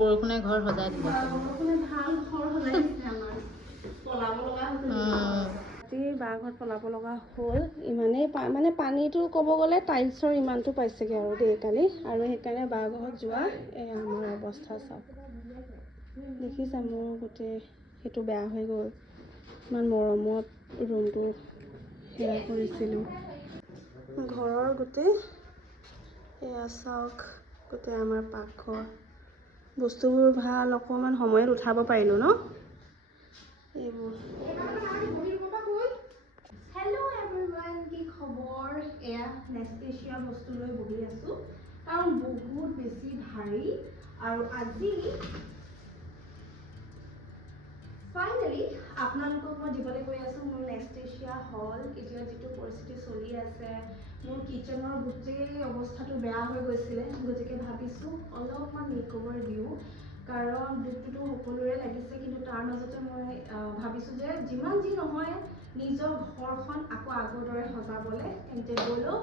বৰষুণে ঘৰ সজাই দিব। বৰষুণে ভাল ঘৰ সজাইছে আমাৰ। পলাব লগা হৈছে। বাঘৰত পলাব লগা হ'ল। ইমানেই মানে পানীটো ক'ব গ'লে টাইলছৰ ইমানটো পাইছেগৈ আৰু দেই কালি। আৰু সেইকাৰণে বাঘৰত যোৱা আমাৰ অৱস্থা চাওক। দেখিছা মোৰ গোটেই সেইটো বেয়া হৈ গ'ল। ইমান মৰমত ৰুমটো সেয়া কৰিছিলোঁ। ঘৰৰ গোটেই এয়া চাওক, গোটেই আমাৰ পাকঘৰ বস্তুবোৰ ভাল। অকণমান সময়ত উঠাব পাৰিলোঁ ন এইবোৰ। হেল্ল' এভৰিৱান, কি খবৰ? এয়া নেষ্টেচিয়া বস্তু লৈ বহি আছোঁ কাৰণ বহুত বেছি ভাৰী। আৰু আজি ফাইনেলি আপোনালোকক মই দিবলৈ গৈ আছোঁ মোৰ নেষ্টেচিয়া হল। এতিয়া যিটো পৰিস্থিতি চলি আছে, মোৰ কিচেনৰ গোটেই অৱস্থাটো বেয়া হৈ গৈছিলে, গতিকে ভাবিছোঁ অলপমান মেকঅভাৰ দিওঁ। কাৰণ দুখটোতো সকলোৰে লাগিছে, কিন্তু তাৰ মাজতে মই ভাবিছোঁ যে যিমান যি নহয় নিজৰ ঘৰখন আকৌ আগৰ দৰে সজাবলৈ। তেন্তে ব'লক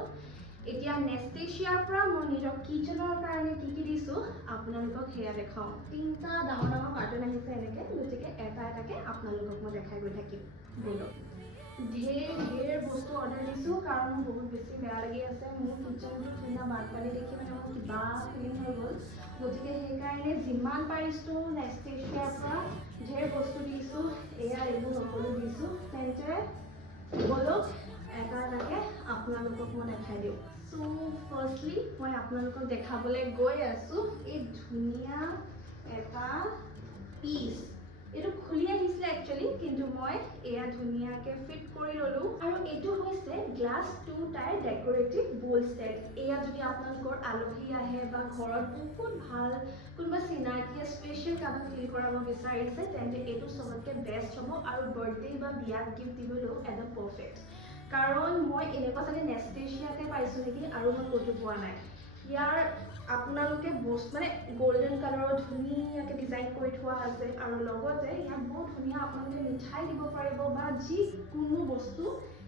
এতিয়া নেষ্টেচিয়াৰ পৰা মই নিজৰ কিচেনৰ কাৰণে কি কি দিছোঁ আপোনালোকক সেয়া দেখাওঁ। 3টা ডাঙৰ ডাঙৰ কাৰ্টুন আহিছে এনেকৈ, গতিকে এটা এটাকৈ আপোনালোকক মই দেখাই গৈ থাকিম। ব'লক। ঢেৰ বস্তু অৰ্ডাৰ দিছোঁ কাৰণ মোৰ বহুত বেছি বেয়া লাগি আছে। মোৰ কিচেনটো ধুনীয়া বানপানী দেখি মানে মোৰ কিবা ফিলিং হৈ গ'ল। গতিকে সেইকাৰণে যিমান পাৰিছোঁ নেষ্টেচিয়াৰ পৰা ঢেৰ বস্তু দিছোঁ। এয়া এইবোৰ সকলো দিছোঁ। তেন্তে ব'লক এটা এটাকৈ আপোনালোকক মই দেখাই দিওঁ। চ' ফাৰ্ষ্টলি মই আপোনালোকক দেখাবলৈ গৈ আছোঁ এই ধুনীয়া এটা পিচ। এইটো খুলি আহিছিলে একচুৱেলি, কিন্তু মই এয়া ধুনীয়াকৈ ফিট কৰি ল'লোঁ। আৰু এইটো হৈছে গ্লাছ 2 টায়াৰ ডেকৰেটিভ বল ষ্টেণ্ড। এয়া যদি আপোনালোকৰ আলহী আহে বা ঘৰত বহুত ভাল কোনোবা চিনাকি স্পেচিয়েল কামত ফিল কৰাব বিচাৰিছে, তেন্তে এইটো চবতকৈ বেষ্ট হ'ব। আৰু বাৰ্থডে বা বিয়াত গিফ্ট দিবলৈও একদম পাৰফেক্ট। কাৰণ মই এনেকুৱা চাগে নেষ্টেচিয়াতে পাইছোঁ নেকি, আৰু মই ক'তো পোৱা নাই। ইয়াৰ আপোনালোকে বস্তু মানে গল্ডেন কালাৰৰ ধুনীয়াকৈ ডিজাইন কৰি থোৱা আছে। আৰু লগতে ইয়াত বহুত ধুনীয়া আপোনালোকে মিঠাই দিব পাৰিব বা যিকোনো বস্তু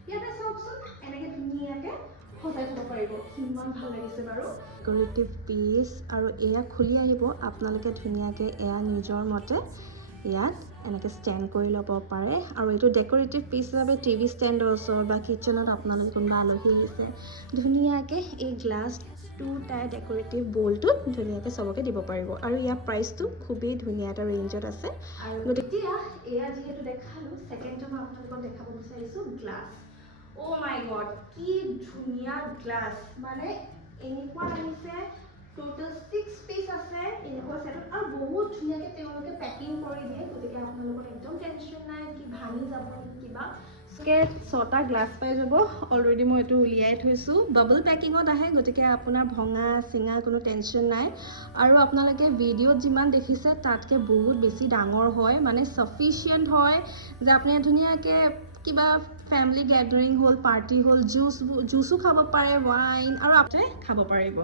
ইয়াতে চাওকচোন এনেকৈ ধুনীয়াকৈ সজাই থ'ব পাৰিব। কিমান ভাল লাগিছে বাৰু। ডেকৰেটিভ পিচ আৰু এয়া খুলি আহিব। আপোনালোকে ধুনীয়াকৈ এয়া নিজৰ মতে ইয়াত এনেকৈ ষ্টেণ্ড কৰি ল'ব পাৰে। আৰু এইটো ডেকৰেটিভ পিচ হিচাপে টিভি ষ্টেণ্ডৰ ওচৰত বা কিটচেনত আপোনালোকে কোনোবা আলহী আহিছে, ধুনীয়াকৈ এই গ্লাছ 2 টায়াৰ ডেকৰেটিভ বলটোত ধুনীয়াকৈ চবকে দিব পাৰিব। আৰু ইয়াৰ প্ৰাইচটো খুবেই ধুনীয়া এটা ৰেঞ্জত আছে। আৰু এতিয়া এয়া যিহেতু দেখালোঁ, ছেকেণ্ডটো মই আপোনালোকক দেখাব বিচাৰিছোঁ গ্লাছ। অ' মাই গড, কি ধুনীয়া গ্লাছ। মানে এনেকুৱা লাগিছে টোটেল 6 পিচ আছে এনেকুৱা ছেটত। আৰু বহুত ধুনীয়াকৈ তেওঁলোকে পেকিং কৰি দিয়ে, গতিকে আপোনালোকৰ একদম টেনশ্যন নাই কি ভাঙি যাব নেকি কিবা। 6টা গ্লাছ পাই যাব। অলৰেডি মই এইটো উলিয়াই থৈছোঁ। বাবল পেকিঙত আহে, গতিকে আপোনাৰ ভঙা চিঙা কোনো টেনশ্যন নাই। আৰু আপোনালোকে ভিডিঅ'ত যিমান দেখিছে তাতকৈ বহুত বেছি ডাঙৰ হয়, মানে চাফিচিয়েণ্ট হয় যে আপুনি ধুনীয়াকৈ কিবা ফেমিলি গেডাৰিং হ'ল, পাৰ্টি হ'ল, জুচো খাব পাৰে, ৱাইন আৰু আপুনি খাব পাৰিব।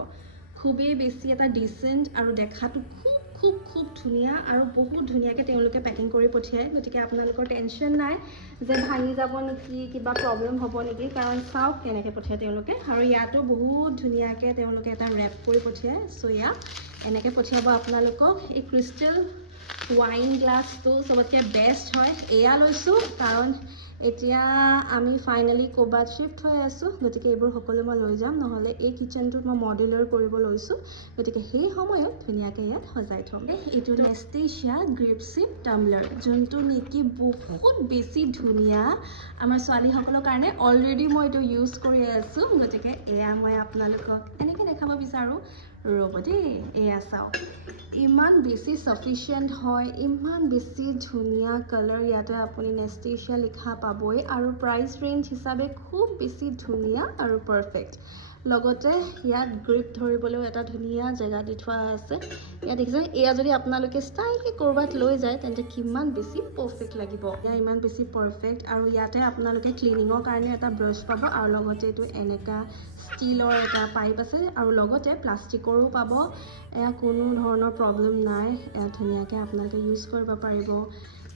খুবেই বেছি এটা ডিচেণ্ট আৰু দেখাটো খুব খুব খুব ধুনীয়া। আৰু বহুত ধুনীয়াকৈ তেওঁলোকে পেকিং কৰি পঠিয়ায়, গতিকে আপোনালোকৰ টেনশ্যন নাই যে ভাঙি যাব নেকি, কিবা প্ৰব্লেম হ'ব নেকি। কাৰণ চাওক কেনেকৈ পঠিয়ায় তেওঁলোকে। আৰু ইয়াতো বহুত ধুনীয়াকৈ তেওঁলোকে এটা ৰেপ কৰি পঠিয়ায়। চ' ইয়াত এনেকৈ পঠিয়াব আপোনালোকক। এই ক্ৰিষ্টেল ৱাইন গ্লাছটো চবতকৈ বেষ্ট হয়। এয়া লৈছোঁ কাৰণ এতিয়া আমি ফাইনেলি ক'ৰবাত শ্বিফ্ট হৈ আছোঁ, গতিকে এইবোৰ সকলো মই লৈ যাম। নহ'লে এই কিচেনটোত মই মডুলাৰ কৰিব লৈছোঁ, গতিকে সেই সময়ত ধুনীয়াকৈ ইয়াত সজাই থ'ম। এইটো নেষ্টেচিয়া গ্ৰেপচিপ টাম্বলাৰ, যোনটো নেকি বহুত বেছি ধুনীয়া আমাৰ ছোৱালীসকলৰ কাৰণে। অলৰেডি মই এইটো ইউজ কৰি আছোঁ, গতিকে এয়া মই আপোনালোকক এনেকৈ দেখাব বিচাৰোঁ। ৰ'ব দেই, এয়া চাওক ইমান বেছি চাফিচিয়েণ্ট হয়, ইমান বেছি ধুনীয়া কালাৰ। ইয়াতে আপুনি নেষ্টেচিয়া লিখা পাবই। আৰু প্ৰাইচ ৰেঞ্জ হিচাপে খুব বেছি ধুনীয়া আৰু পাৰফেক্ট। লগতে ইয়াত গ্ৰিপ ধৰিবলৈও এটা ধুনীয়া জেগা দি থোৱা আছে। ইয়াত দেখিছে, এয়া যদি আপোনালোকে ষ্টাইলকৈ ক'ৰবাত লৈ যায় তেন্তে কিমান বেছি পাৰফেক্ট লাগিব। এয়া ইমান বেছি পাৰফেক্ট। আৰু ইয়াতে আপোনালোকে ক্লিনিঙৰ কাৰণে এটা ব্ৰাছ পাব। আৰু লগতে এইটো এনেকুৱা ষ্টীলৰ এটা পাইপ আছে, আৰু লগতে প্লাষ্টিকৰো পাব। এয়া কোনো ধৰণৰ প্ৰব্লেম নাই। এয়া ধুনীয়াকৈ আপোনালোকে ইউজ কৰিব পাৰিব।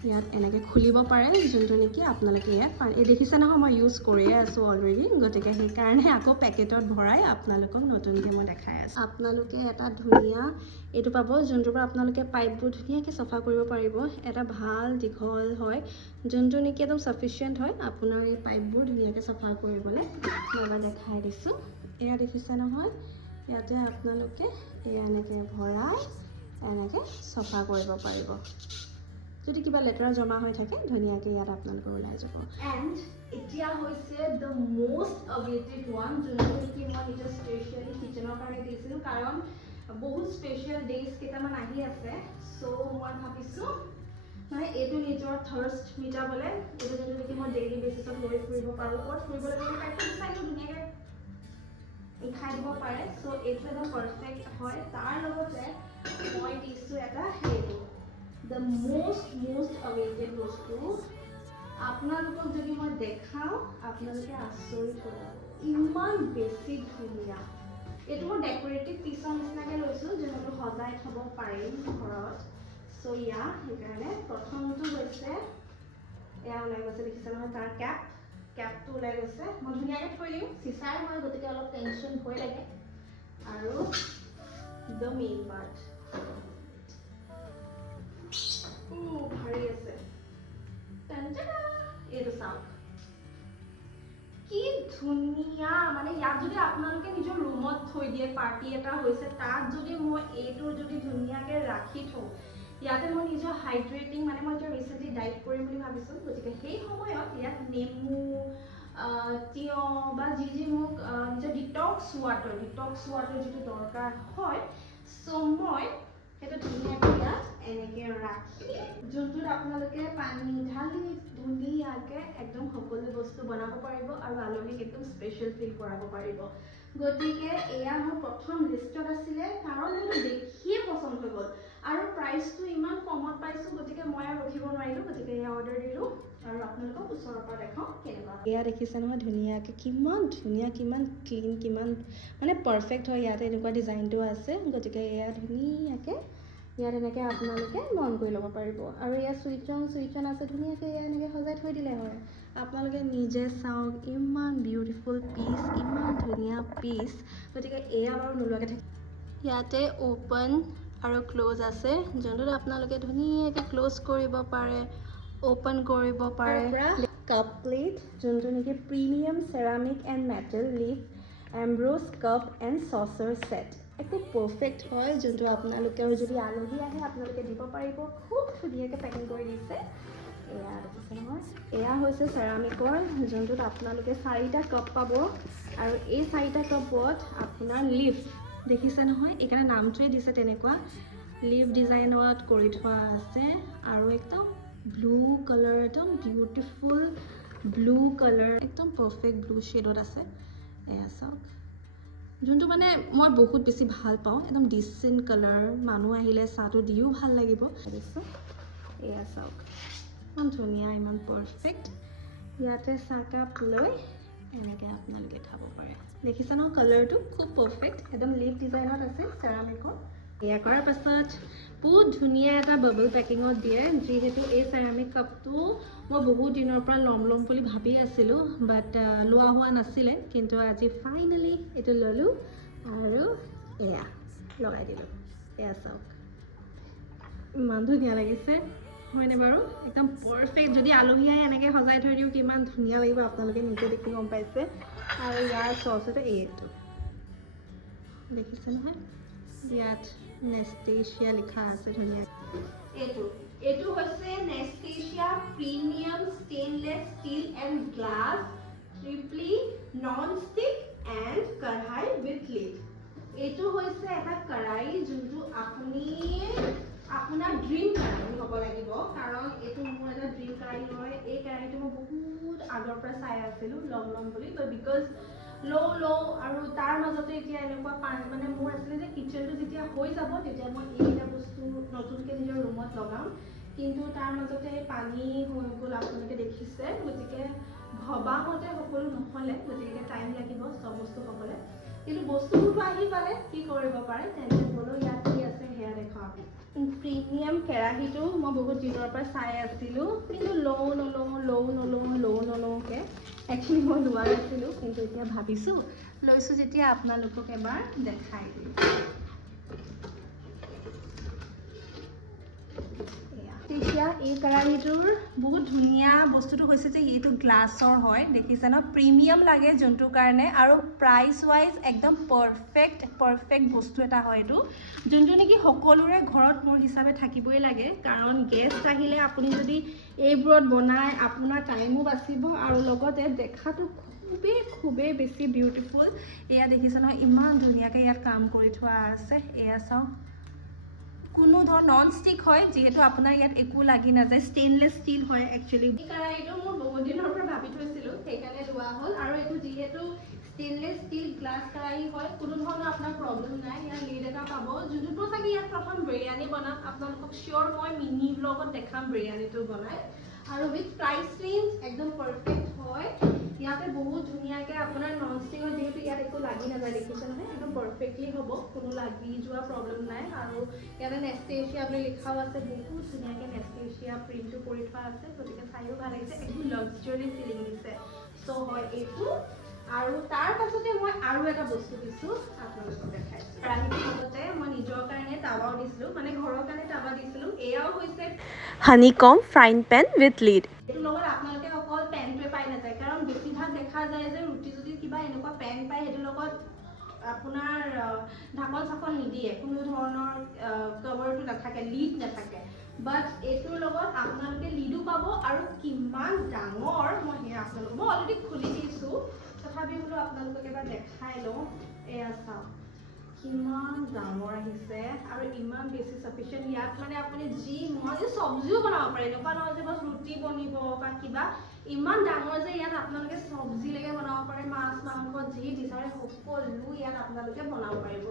ইয়াত এনেকৈ খুলিব পাৰে, যোনটো নেকি আপোনালোকে ইয়াত এই দেখিছে নহয় মই ইউজ কৰিয়ে আছোঁ অলৰেডি, গতিকে সেইকাৰণে আকৌ পেকেটত ভৰাই আপোনালোকক নতুনকৈ মই দেখাই আছোঁ। আপোনালোকে এটা ধুনীয়া এইটো পাব, যোনটোৰ পৰা আপোনালোকে পাইপবোৰ ধুনীয়াকৈ চাফা কৰিব পাৰিব। এটা ভাল দীঘল হয়, যোনটো নেকি একদম চাফিচিয়েণ্ট হয় আপোনাৰ এই পাইপবোৰ ধুনীয়াকৈ চাফা কৰিবলৈ। মই এবাৰ দেখাই দিছোঁ। এয়া দেখিছে নহয়, ইয়াতে আপোনালোকে এয়া এনেকৈ ভৰাই এনেকৈ চাফা কৰিব পাৰিব। যদি কিবা লেতেৰা জমা হৈ থাকে ধুনীয়াকৈ ইয়াত আপোনালোকৰ ওলাই যাব। এণ্ড এতিয়া হৈছে দ্য মষ্ট আৱেইটেড ওৱান, যোনটো নেকি মই নিজৰ স্পেচিয়েলি কিচেনৰ কাৰণে দিছিলোঁ, কাৰণ বহুত স্পেচিয়েল ডেইজ কেইটামান আহি আছে। চ' মই ভাবিছোঁ মানে এইটো নিজৰ থাৰ্ষ্ট মিটাবলৈ, এইটো যোনটো নেকি মই ডেইলি বেচিছত লৈ ফুৰিব পাৰোঁ। ক'ত ফুৰিবলৈ গ'লে পাইপটো চাইছোঁ ধুনীয়াকৈ উঠাই দিব পাৰে। চ' এইটো একদম পাৰফেক্ট হয়। তাৰ লগতে মই দিছোঁ এটা সেইটো দ্য most awaited বস্তু, আপোনালোকক যদি মই দেখাওঁ আপোনালোকে আচৰিত হৈ যাব, ইমান বেছি ধুনীয়া। এইটো মই ডেকৰেটিভ পিচৰ নিচিনাকৈ লৈছোঁ, যোনটো সজাই থ'ব পাৰিম ঘৰত। চ' ইয়া সেইকাৰণে প্ৰথমটো হৈছে এয়া ওলাই গৈছে, দেখিছে নহয় তাৰ কেপটো ওলাই গৈছে। মই ধুনীয়াকৈ থৈ দিওঁ, চিচাৰ হয় গতিকে অলপ টেনশ্যন ভয় লাগে। আৰু দ্য মেইন পাৰ্ট, ভাৰী আছে, এইটো চাওক কি ধুনীয়া। মানে ইয়াত যদি আপোনালোকে নিজৰ ৰুমত থৈ দিয়ে, পাৰ্টি এটা হৈছে তাত যদি মই এইটো যদি ধুনীয়াকৈ ৰাখি থওঁ, ইয়াতে মই নিজৰ হাইড্ৰেটিং মানে মই এতিয়া ৰিচেণ্টলি ডাইট কৰিম বুলি ভাবিছোঁ, গতিকে সেই সময়ত ইয়াত নেমু তিয়ঁহ বা যি মোক নিজৰ ডিটক্স ৱাটাৰ যিটো দৰকাৰ হয়, চ' মই সেইটো ধুনীয়াকৈ ইয়াত এনেকৈ ৰাখি, যোনটোত আপোনালোকে পানী ঢালি ধুনীয়াকৈ একদম সকলো বস্তু বনাব পাৰিব আৰু আলহীক একদম স্পেচিয়েল ফিল কৰাব পাৰিব। গতিকে এয়া মোৰ প্ৰথম লিষ্টত আছিলে, কাৰণ সেইটো দেখিয়ে পচন্দ হৈ গ'ল আৰু প্ৰাইচটো ইমান কমত পাইছোঁ, গতিকে মই আৰু ৰখিব নোৱাৰিলোঁ, গতিকে এয়া অৰ্ডাৰ দিলোঁ আৰু আপোনালোকক ওচৰৰ পৰা দেখাওঁ কেনেকুৱা। এয়া দেখিছে নহয় ধুনীয়াকৈ, কিমান ধুনীয়া, কিমান ক্লিন, কিমান মানে পাৰফেক্ট হয়। ইয়াতে এনেকুৱা ডিজাইনটো আছে, গতিকে এয়া ধুনীয়াকৈ ইয়াত এনেকৈ আপোনালোকে মন কৰি ল'ব পাৰিব। আৰু ইয়াত চুইচ অন আছে, ধুনীয়াকৈ এয়া এনেকৈ সজাই থৈ দিলে হয়। আপোনালোকে নিজে চাওক, ইমান বিউটিফুল পিচ, ইমান ধুনীয়া পিচ, গতিকে এয়া বাৰু নোলোৱাকৈ থাকে। ইয়াতে অ'পেন আৰু ক্ল'জ আছে, যোনটোত আপোনালোকে ধুনীয়াকৈ ক্ল'জ কৰিব পাৰে, অ'পেন কৰিব পাৰে। কাপ প্লেট, যোনটো নেকি premium ceramic and metal leaf embossed cup and saucer set, একদম পাৰফেক্ট হয়, যোনটো আপোনালোকেও যদি আলহী আহে আপোনালোকে দিব পাৰিব। খুব ধুনীয়াকৈ পেকিং কৰি দিছে। এয়া দেখিছে নহয়, এয়া হৈছে চেৰামিকৰ, যোনটোত আপোনালোকে 4টা কাপ পাব আৰু এই 4টা কাপত আপোনাৰ লিফ দেখিছে নহয়, এইকাৰণে নামটোৱে দিছে তেনেকুৱা, লিফ ডিজাইনত কৰি থোৱা আছে আৰু একদম ব্লু কালাৰ, একদম বিউটিফুল ব্লু কালাৰ, একদম পাৰফেক্ট ব্লু শ্বেডত আছে। এয়া চাওক, যোনটো মানে মই বহুত বেছি ভাল পাওঁ, একদম ডিচেণ্ট কালাৰ, মানুহ আহিলে চাহটো দিও ভাল লাগিব। এয়া চাওক ইমান ধুনীয়া, ইমান পাৰফেক্ট। ইয়াতে চাহকাপ লৈ এনেকৈ আপোনালোকে খাব পাৰে। দেখিছে ন কালাৰটো খুব পাৰফেক্ট, একদম লিফ ডিজাইনত আছে চেৰামিকৰ। এয়া কৰাৰ পাছত বহুত ধুনীয়া এটা বাবল পেকিঙত দিয়ে, যিহেতু এই চেৰামিক কাপটো মই বহুত দিনৰ পৰা ল'ম বুলি ভাবি আছিলোঁ, বাট লোৱা হোৱা নাছিলে, কিন্তু আজি ফাইনেলি এইটো ল'লোঁ আৰু এয়া লগাই দিলোঁ। এয়া চাওক ইমান ধুনীয়া লাগিছে হয়নে বাৰু, একদম পাৰফেক্ট। যদি আলহী আহে এনেকৈ সজাই থৈ দিওঁ কিমান ধুনীয়া লাগিব, আপোনালোকে নিজে দেখি গম পাইছে। আৰু ইয়াৰ চচটো এইটো দেখিছে নহয়, ইয়াত নেষ্টেচিয়া লিখা আছে ধুনীয়া। এইটো হৈছে নেষ্টেচিয়া premium stainless steel and glass triply non stick and kadai with lid. এইটো হৈছে এটা কঢ়াই, যোনটো আপুনি আপোনাৰ ড্ৰিম কঢ়াই হ'ব লাগিব, কাৰণ এইটো মোৰ এটা ড্ৰিম কঢ়াই হয়। এই কঢ়াইটো মই বহুত আগৰ পৰা চাই আছিলোঁ ল'ম বুলি, বিকজ লওঁ আৰু তাৰ মাজতে এতিয়া এনেকুৱা মানে মোৰ আছিলে যে কিটচেনটো যেতিয়া হৈ যাব তেতিয়া মই এইকেইটা বস্তু নতুনকৈ নিজৰ ৰুমত লগাম, কিন্তু তাৰ মাজতে পানী হৈ গ'ল, আপোনালোকে দেখিছে। গতিকে ভবামতে সকলো নহ'লে, গতিকে টাইম লাগিব চব বস্তু হ'বলৈ, কিন্তু বস্তুবোৰতো আহি পালে কি কৰিব পাৰে। তেনেকৈ হ'লেও ইয়াত কি আছে এয়া দেখাওক প্ৰিমিয়াম কেৰাহীটো মই বহুত দিনৰ পৰা চাই আছিলোঁ কিন্তু লওঁকৈ একচুৱেলি মই লোৱা নাছিলোঁ কিন্তু এতিয়া ভাবিছোঁ লৈছোঁ যেতিয়া আপোনালোকক এবাৰ দেখাই দিওঁ তেতিয়া এই কেৰাহীটোৰ বহুত ধুনীয়া বস্তুটো হৈছে যে এইটো গ্লাছৰ হয় দেখিছে ন প্ৰিমিয়াম লাগে যোনটোৰ কাৰণে আৰু প্ৰাইচ ৱাইজ একদম পাৰফেক্ট বস্তু এটা হয় এইটো যোনটো নেকি সকলোৰে ঘৰত মোৰ হিচাপে থাকিবই লাগে কাৰণ গেষ্ট আহিলে আপুনি যদি এইবোৰত বনায় আপোনাৰ টাইমো বাচিব আৰু লগতে দেখাটো খুবেই বেছি বিউটিফুল এয়া দেখিছে নহয় ইমান ধুনীয়াকৈ ইয়াত কাম কৰি থোৱা আছে এয়া চাওক কোনো ধৰ নন ষ্টিক হয় যিহেতু আপোনাৰ ইয়াত একো লাগি নাযায় ষ্টেইনলেছ ষ্টীল হয় একচুৱেলি এই কেৰাহীটো মোৰ বহুত দিনৰ পৰা ভাবি থৈছিলোঁ সেইকাৰণে লোৱা হ'ল আৰু এইটো যিহেতু ষ্টেইনলেছ ষ্টীল গ্লাছ কেৰাহী হয় কোনো ধৰণৰ আপোনাৰ প্ৰব্লেম নাই ইয়াত লিড এটা পাব যোনটো চাগে ইয়াত প্ৰথম বিৰিয়ানী বনাম আপোনালোকক চিয়'ৰ মই মিনি ব্লগত দেখাম বিৰিয়ানীটো বনাই আৰু উইথ প্ৰাইচ ৰেঞ্জ একদম পাৰফেক্ট হয় ইয়াতে বহুত ধুনীয়াকৈ আপোনাৰ নন ষ্টিক হয় যিহেতু ইয়াত একো লাগি নাযায় দেখিছে নহয় একদম পাৰফেক্টলি হ'ব কোনো লাগি যোৱা প্ৰব্লেম নাই আৰু ইয়াতে নেষ্টেচিয়া বুলি লিখাও আছে বহুত ধুনীয়াকৈ নেষ্টেচিয়া প্ৰিণ্টটো কৰি থোৱা আছে গতিকে চাইও ভাল লাগিছে একদম লাক্সাৰী ফিলিং দিছে চ' হয় এইটো আৰু তাৰ পাছতে মই আৰু এটা বস্তু দিছোঁ আপোনালোকক দেখাইছোঁ কেৰাহীটোৰ লগতে মই নিজৰ কাৰণে টাৱাও দিছিলোঁ মানে ঘৰৰ কাৰণে টাৱা দিছিলোঁ এয়াও হৈছে honeycomb frying pan with lid এইটোৰ লগত আপোনালোকে অকল পেনটোৱে পাই নাযায় কাৰণ বেছিভাগ দেখা যায় যে ৰুটি যদি কিবা এনেকুৱা পেন পায় সেইটোৰ লগত আপোনাৰ ঢাকন চাকন নিদিয়ে কোনো ধৰণৰ কভাৰটো নাথাকে লিড নাথাকে বাট এইটোৰ লগত আপোনালোকে লিডো পাব আৰু কিমান ডাঙৰ মই সেয়া আপোনালোকক মই অলৰেডি খুলি দিছোঁ তথাপি বোলো আপোনালোকক এবাৰ দেখাই লওঁ এয়া চাওক কিমান ডাঙৰ আহিছে আৰু ইমান বেছি চাফিচিয়েণ্ট ইয়াত মানে আপুনি যি মই চব্জিও বনাব পাৰে এনেকুৱা নহয় যে বাছ ৰুটি বনিব বা কিবা ইমান ডাঙৰ যে ইয়াত আপোনালোকে চব্জিলৈকে বনাব পাৰে মাছ মাংস যি বিচাৰে সকলো ইয়াত আপোনালোকে বনাব পাৰিব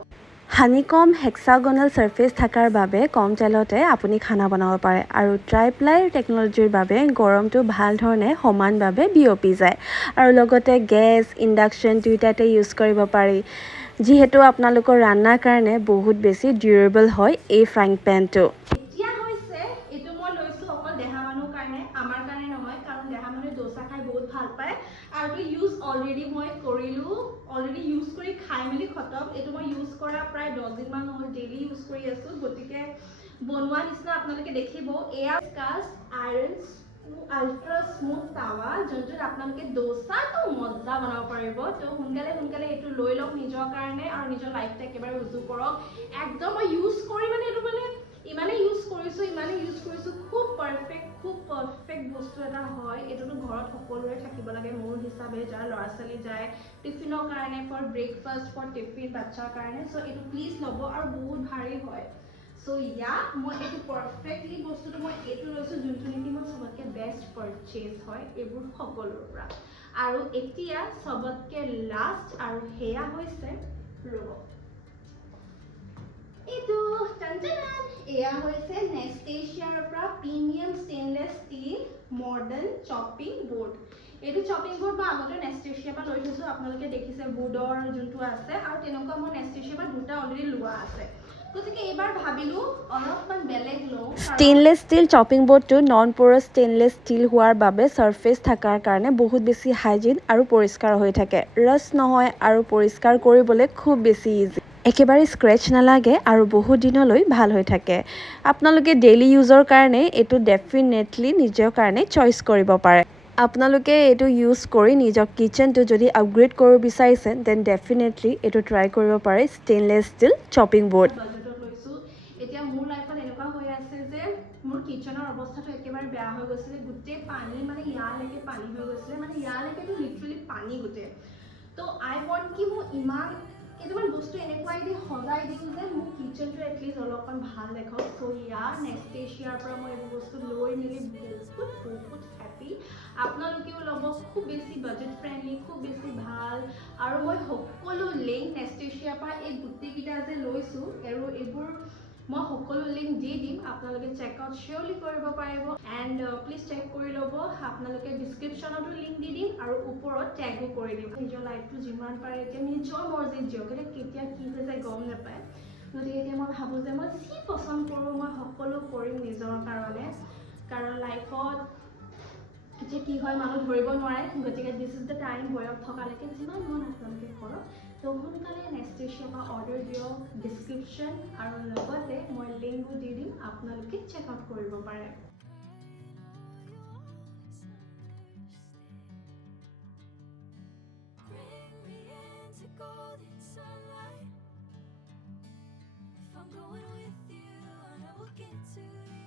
হানিকম হেক্সাগনাল ছাৰ্ফেচ থকাৰ বাবে কম তেলতে আপুনি খানা বনাব পাৰে আৰু ট্ৰাইপ্লাই টেকন'লজিৰ বাবে গৰমটো ভাল ধৰণে সমানভাৱে বিয়পি যায় আৰু লগতে গেছ ইণ্ডাকশ্যন দুয়োটাতে ইউজ কৰিব পাৰি যিহেতু আপোনালোকৰ ৰান্নাৰ কাৰণে বহুত বেছি ডিউৰেবল হয় এই ফ্ৰাইং পেনটো এতিয়া হৈছে এইটো মই লৈছোঁ অকল দেহা মানুহৰ কাৰণে আমাৰ কাৰণে নহয় কাৰণ দেহা মানুহে ডোচা খাই বহুত ভাল পায় আৰু এইটো ইউজ অলৰেডি মই কৰিলোঁ অলৰেডি ইউজ কৰি খাই মেলি খতম এইটো মই ইউজ কৰা প্ৰায় 10 দিনমান হ'ল ডেইলি ইউজ কৰি আছোঁ গতিকে বনোৱা নিচিনা আপোনালোকে দেখিব এয়া কাষ্ট আইৰণ আল্ট্ৰা স্মুথ টাৱা যোনটোত আপোনালোকে ডোচাটো মজা বনাব পাৰিব তো সোনকালে এইটো লৈ লওক নিজৰ কাৰণে আৰু নিজৰ লাইফটো একেবাৰে উজু কৰক একদম মই ইউজ কৰি মানে এইটো মানে ইমানেই ইউজ কৰিছোঁ খুব পাৰফেক্ট বস্তু এটা হয় এইটোতো ঘৰত সকলোৰে থাকিব লাগে মোৰ হিচাপে যাৰ ল'ৰা ছোৱালী যায় টিফিনৰ কাৰণে ফৰ ব্ৰেকফাষ্ট ফৰ টিফিন বাচ্চাৰ কাৰণে চ' এইটো প্লিজ ল'ব আৰু বহুত ভাৰী হয় চ' ইয়াত মই এইটো পাৰফেক্টলি বস্তুটো মই এইটো লৈছোঁ যোনটো নেকি মোৰ চবতকৈ বেষ্ট পাৰচেজ হয় এইবোৰ সকলোৰ পৰা আৰু এতিয়া চবতকৈ লাষ্ট আৰু সেয়া হৈছে ৰ'ব এইটো এয়া হৈছে নেষ্টেচিয়াৰ পৰা premium stainless steel modern chopping board এইটো চপিং বৰ্ড মই আগতে নেষ্টেচিয়াৰ পৰা লৈ থৈছোঁ আপোনালোকে দেখিছে বুডৰ যোনটো আছে আৰু তেনেকুৱা মই নেষ্টেচিয়াৰ পৰা দুটা অলৰেডি লোৱা আছে গতিকে এইবাৰ ভাবিলোঁ অলপমান বেলেগ লওঁ ষ্টেইনলেছ ষ্টীল চপিং বৰ্ডটো নন প'ৰাছ ষ্টেইনলেছ ষ্টীল হোৱাৰ বাবে ছাৰ্ফেচ থকাৰ কাৰণে বহুত বেছি হাইজিন আৰু পৰিষ্কাৰ হৈ থাকে ৰাছ নহয় আৰু পৰিষ্কাৰ কৰিবলৈ খুব বেছি ইজি একেবাৰে স্ক্ৰেচ নালাগে আৰু বহুত দিনলৈ ভাল হৈ থাকে আপোনালোকে ডেইলি ইউজৰ কাৰণে এইটো ডেফিনেটলি নিজৰ কাৰণে চইচ কৰিব পাৰে আপোনালোকে এইটো ইউজ কৰি নিজৰ কিচেনটো যদি আপগ্ৰেড কৰিব বিচাৰিছে দেন ডেফিনেটলি এইটো ট্ৰাই কৰিব পাৰে ষ্টেইনলেছ ষ্টীল চপিং বৰ্ড বাজেটত লৈছোঁ এতিয়া মোৰ লাইফত এনেকুৱা হৈ আছে যে মোৰ কিচেনৰ অৱস্থাটো একেবাৰে বেয়া হৈ গৈছিলে গোটেই পানী মানে ইয়ালৈকে পানী হৈ গৈছিলে মানে ইয়ালৈকেতো লিটাৰেলি পানী গোটেই তো আই ৱান্ট কি মোৰ ইমান কেইটামান বস্তু এনেকুৱাই দি সজাই দিওঁ যে মোৰ কিচেনটো এটলিষ্ট অলপমান ভাল দেখাওক চ' ইয়াৰ নেক্সটেচিয়াৰ পৰা মই এইবোৰ বস্তু লৈ মেলি বহুত হেপী আপোনালোকেও ল'ব খুব বেছি বাজেট ফ্ৰেণ্ডলি খুব বেছি ভাল আৰু মই সকলো লিংক নেক্সটেচিয়াৰ পৰা এই গোটেইকেইটা যে লৈছোঁ আৰু এইবোৰ মই সকলো লিংক দি দিম আপোনালোকে চেক আউট চিয়'ৰলি কৰিব পাৰিব এণ্ড প্লিজ চেক কৰি ল'ব আপোনালোকে ডিছক্ৰিপশ্যনতো লিংক দি দিম আৰু ওপৰত টেগো কৰি দিম নিজৰ লাইফটো যিমান পাৰে এতিয়া নিজৰ মৰ্জিত জিয়ক কেতিয়া কি হৈ যায় গম নাপায় গতিকে এতিয়া মই ভাবোঁ যে মই যি পচন্দ কৰোঁ মই সকলো কৰিম নিজৰ কাৰণে, কাৰণ লাইফত এতিয়া কি হয় মানুহ ধৰিব নোৱাৰে। গতিকে দিছ ইজ দ্য টাইম, বয়স থকালৈকে যিমান মন আপোনালোকে কৰক। তো সোনকালে নেষ্টেচিয়াৰ পৰা অৰ্ডাৰ দিয়ক, ডিছক্ৰিপশ্যন আৰু লগতে মই লিংকো দি দিম, আপোনালোকে চেক আউট কৰিব পাৰে। Bring me into golden sunlight. If I'm going with you, I know we'll get to the